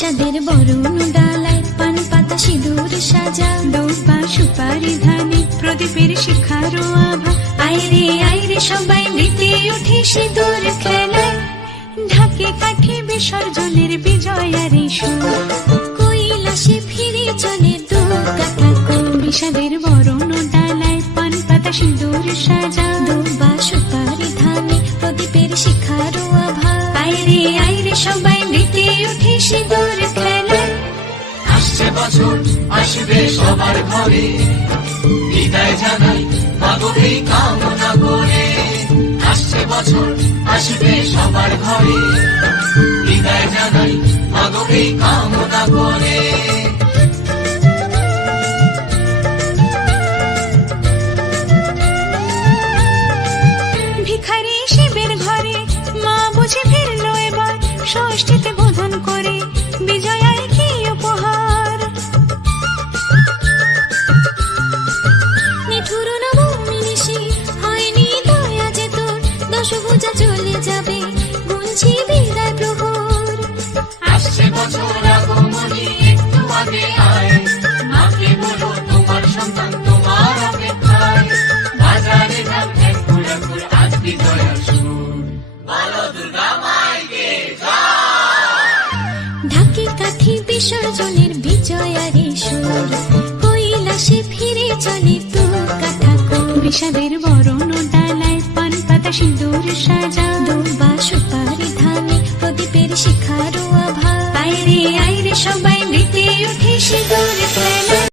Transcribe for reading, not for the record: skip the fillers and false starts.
বিষাদের বরণ ডালায় পান পাতা সিঁদুর সাজা, দৌবা সুপারি ধানে প্রদীপের শিখারো আভা। আইরে সবাই মেতে উঠে সিঁদুর খেলায়, ঢাকে কাঠি বিসর্জনের বিজয়ার সুর। কৈলাসে ফিরে চলে দু কাঠা কোল, বিষাদের বরণ ডালায় পান পাতা সিঁদুর সাজা, দৌবা সুপারি ধানে প্রদীপের শিখারো আভা। আইরে সবাই মেতে উঠে সিঁদুর খেলায়। আসছে বছর আসবে সবার ঘরে, বিদায় জানাই মাগোকে কামনা করে। আসছে বছর আসবে সবার ঘরে, বিদায় জানাই মাগোকে কামনা করে। ভিখারি শিবের ঘরে মা বুঝে ফিরল এবার, ষষ্ঠীতে বোধন করে বিজয়ায় কি উপহার। নিঠুর নবমী নিশি হয়নি দয়া যে তোর, দশভুজা চলে যাবে গুনছি বিদায় প্রহর। আসছে বছর আগমনী একটু আগে আয়, মাকে বলো তোমার সন্তান তোমার অপেক্ষায়। বাজারে ধান ঠেকুর আজ বিজয়ার সুর, বলো দুর্গা মাইকে ঢাকে কাঠি বিসর্জনের বিজয়ার সুর। কৈলাসে ফিরে চলে দু কাঠা কোল, বিষাদের বরণ ডালায় পান পাতা সিঁদুর সাজা, দৌবা সুপারি ধানে প্রদীপের শিখারো আভা। আইরে সবাই মেতে উঠে সিঁদুর খেলা।